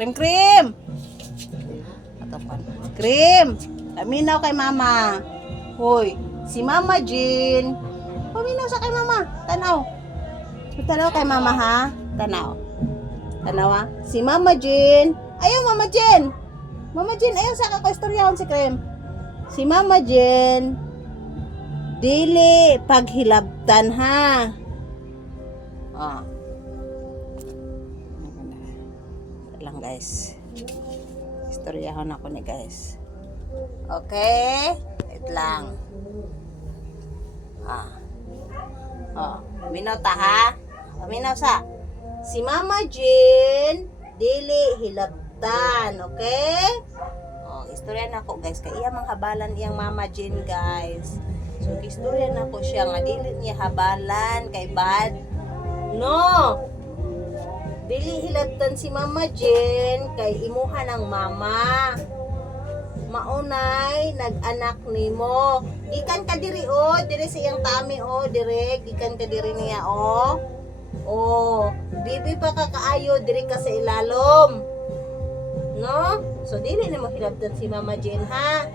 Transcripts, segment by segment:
Cream, cream. Atapan. Cream. Paminaw kay mama. Hoy, si Mama Jean. Paminaw sa kay mama. Tanaw. Tanaw kay mama ha. Tanaw. Tanaw ha. Si Mama Jean. Ayaw Mama Jean. Mama Jean, ayaw sa kakaistoryahon si Cream. Si Mama Jean. Dili paghilabtan ha. Ah. Lang guys. Istoryahon ako ni guys. Okay? Wait lang. Minaw ta ha. Minaw sa. Si Mama Jean dili hilabtan, okay? Istorya na ko guys, kay iya manghabalan iyang Mama Jean guys. So istorya na ko siya nga dili niya habalan kay bad. No. Dili hilabtan si Mama Jean kay imuha ng mama. Maunay nag-anak nimo. Gikan ka diri diri sa iyang tami dire, gikan ka diri niya bibi pa ka kaayo diri ka sa ilalom. No? So dili nimo hilabtan si Mama Jean ha?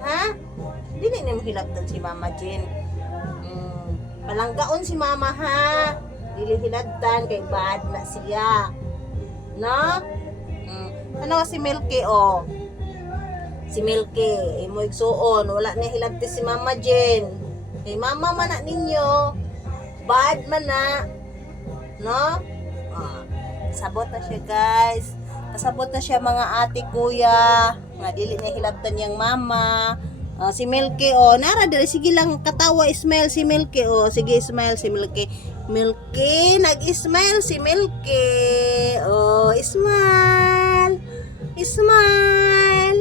Ha? Dili nimo hilabtan si Mama Jean. Palanggaon si mama ha. Dili hilabtan kay bad na siya. No? Ano si Milky Si Milky, imo igsuon, wala na hilabti si Mama Jean. Kay mama man na ninyo, bad man na. No? Sabot na siya guys. Kasabot na siya mga ate kuya. Nga dili na hilabtan niyang mama. Si Milky, nara dili sige lang katawa smile si Milky. Sige smile si Milky. Milky, nag-smile si Milky. Smile. Smile.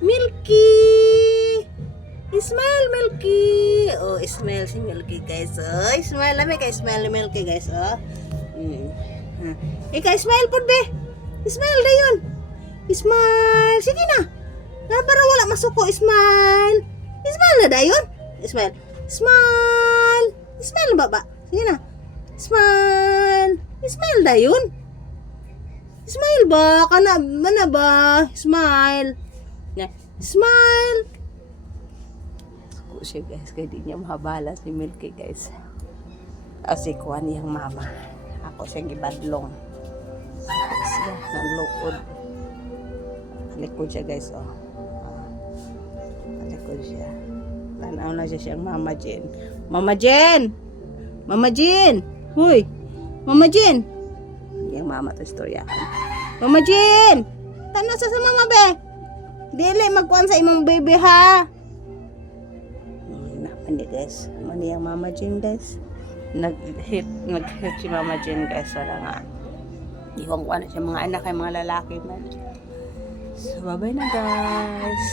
Milky. Smile Milky. Smile si Milky guys. Smile lami kay smile ni Milky guys. Ikaw smile pud be. Smile dayon. Smile. Sige na. Na para wala masuko. Smile. Smile na dayon. Smile. Smile. Smile baba. Sige na. Smile. Smile dayon. Smile ba? Kana mana ba? Smile. Smile. Ako siya guys, kaya di niya mahabala si Milky guys. Kasi kuha niyang mama. Ako siya gibadlong. Siya ng lukod. Alikod siya guys alikod siya. Tanaw na siya siyang Mama Jean. Mama Jean! Mama Jean! Huy! Mama Jean! Yung mama to istorya. Mama Jean! Tanaw sa mama be! Dili magkuan sa imong baby ha. Naman guys. Mani ang Mama Jean guys. Nag-hit si Mama Jean guys. Wala nga. Iwang kuan na siya mga anak ay mga lalaki man. So bye bye na guys.